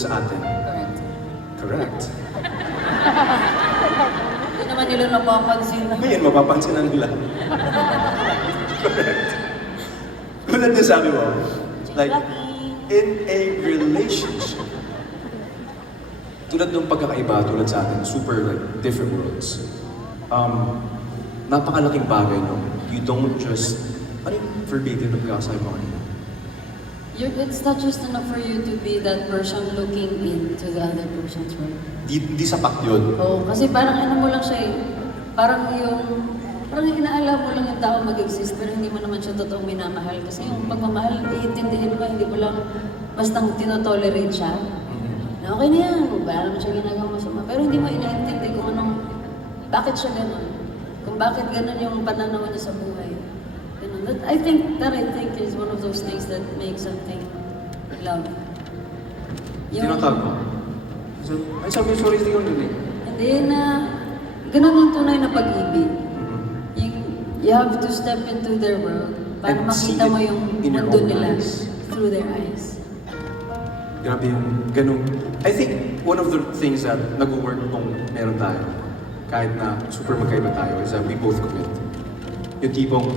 sa atin. Correct. Correct. Hindi naman nila napapansin. Ngayon, mapapansin na nila. Correct. Tulad na sabi mo, like, in a relationship, tulad ng pagkakaiba, tulad sa atin, super like, different worlds. Napakalaking bagay, no? You don't just, ano yung verbatim na pagkakasabi mo kanina? It's not just enough for you to be that person looking into the other person's world. Di sapat yun. Oo, kasi parang ano mo lang siya eh. Parang inaalam mo lang yung tao mag-exist pero hindi mo naman siya totoong minamahal. Kasi yung pagmamahal, iintindihin mo, hindi mo lang bastang tinotolerate siya. Na okay na yan, wala naman siya ginagawa masama. Pero hindi mo inaintindi kung bakit siya ganun. Kung bakit ganun yung pananaw niya sa buhay. Ganun. I think is one of those things that makes something love. Tinatag mo? Ay, sabi yung sorry, hindi ko narinig. Hindi na, ganun yung tunay na pag-ibig. You have to step into their world para And see makita it mo yung in your mundo own nila eyes. through their eyes. Grabe yung ganun. I think one of the things that nag-work kung meron tayo, kahit na super magkaiba tayo, is that we both commit. Yung tipong,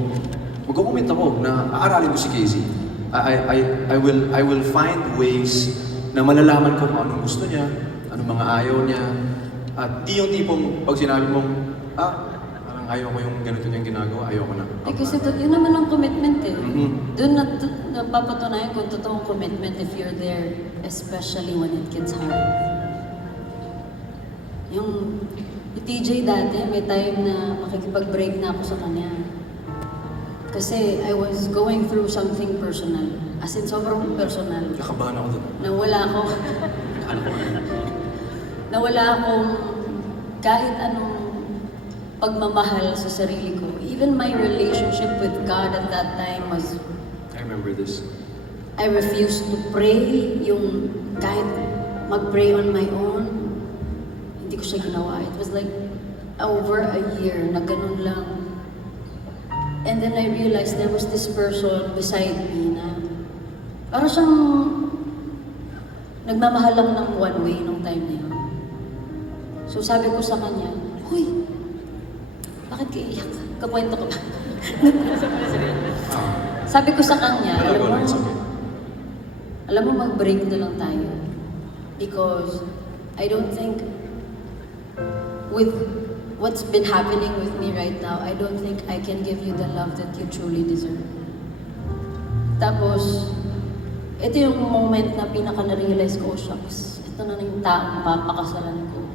mag-commit ako na aaralin ko si Casey. I will find ways na malalaman ko kung anong gusto niya, anong mga ayaw niya, at di yung tipong pag sinabi mong, parang ayaw ko yung ganito niyang ginagawa, ayaw ko na. Kasi yun naman ang commitment eh. Mhm. Doon napapatunayan kung totoong commitment if you're there, especially when it gets hard. Yung TJ dati, may time na makikipag-break na ako sa kanya. Kasi I was going through something personal. As in, sobrang personal. Nakabahan ako doon. Nawala akong kahit anong pagmamahal sa sarili ko. Even my relationship with God at that time was, I remember this. I refused to pray, yung kahit mag-pray on my own, hindi ko siya ginawa. It was like over a year na ganun lang. And then I realized there was this person beside me na parang siyang nagmamahal lang ng one way nung time na yun. So sabi ko sa kanya, "Huy, bakit ka iyak? Kakwento ko ba?" Sabi ko sa kanya, alam mo mag-break na lang tayo. Because I don't think with what's been happening with me right now, I don't think I can give you the love that you truly deserve. Tapos, ito yung moment na pinaka-na-realize ko, oh shucks, ito na yung taong papakasalan ko.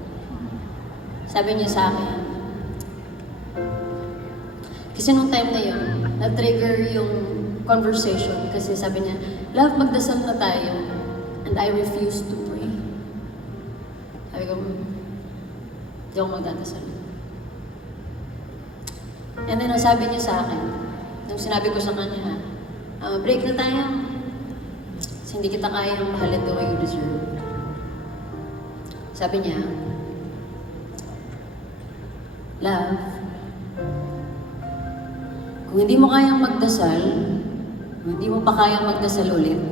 Sabi niya sa akin, kasi nung time na yun, na-trigger yung conversation kasi sabi niya, love, magdasal na tayo. And I refuse to pray. Sabi ko, hindi ako magdadasal. And then, ang sabi niya sa akin, nung sinabi ko sa kanya, break na tayo. Kasi hindi kita kayang mahalin the way you deserve. Sabi niya, love, kung hindi mo kayang magdasal, kung hindi mo pa kayang magdasal ulit,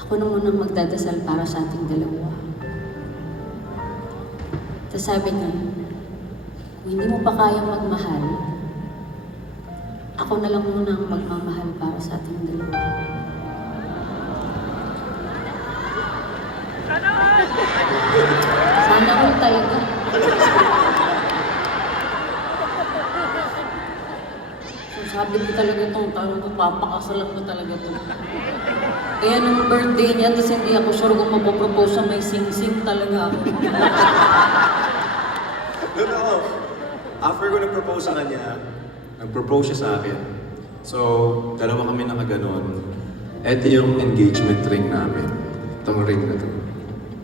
ako na munang magdadasal para sa ating dalawa. Tapos sabi niya, kung hindi mo pa kayang magmahal, ako na lang muna ang magmamahal para sa ating dalawa. Sana all talaga. So sabi ko talaga itong taong ko, papakasalan ko talaga ito. Kaya nung birthday niya, tapos hindi ako sure kung magpapropose siya, may sing-sing talaga ako. Totoo. After ko nag-propose sa kanya, nag-propose siya sa akin. So, dalawa kami nakaganon. Ito yung engagement ring namin. Itong ring na to.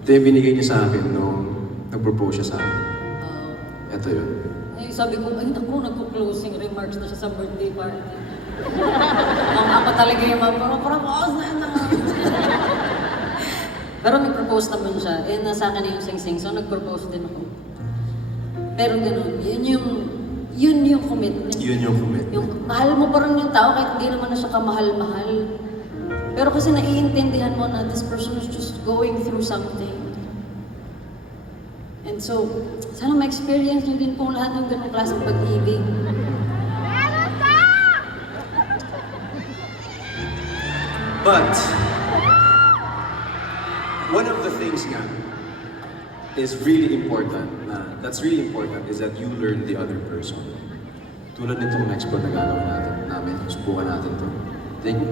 Ito yung binigay niya sa akin nung nag-propose siya sa akin. Ito yun. Ay, sabi ko, ay naku, nagko-closing remarks na siya sa birthday party. Ang ako talaga yung propose na. Pero nag-propose naman siya. Eh, nasa akin na yung sing-sing, so nag-propose din ako. Pero ganun, yun yung commitment. Yun yung commitment. Yung mahal mo pa rin yung tao kahit hindi naman na siya kamahal-mahal. Pero kasi naiintindihan mo na this person is just going through something. And so, sana ma-experience nyo din pong lahat ng ganong klaseng pag-ibig. But, one of the things nga is really important, that's really important, is that you learn the other person. Tulad nitong next one na gagawin namin, subukan natin to.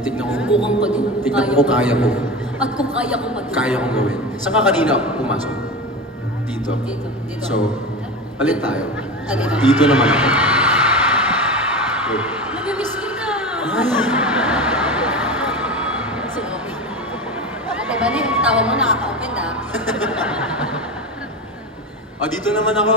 Tignan ko, Subukan ko din. tignan ko kung kaya ko. At kung kaya ko pa din. Kaya kong gawin. Saan ka kanina pumasok? Dito. Dito. So, palit tayo. Dito. Dito naman ako. Wait. Nabimiss kita! Si Obi. Diba na yung tawa mo nakaka-open ah? Dito naman ako.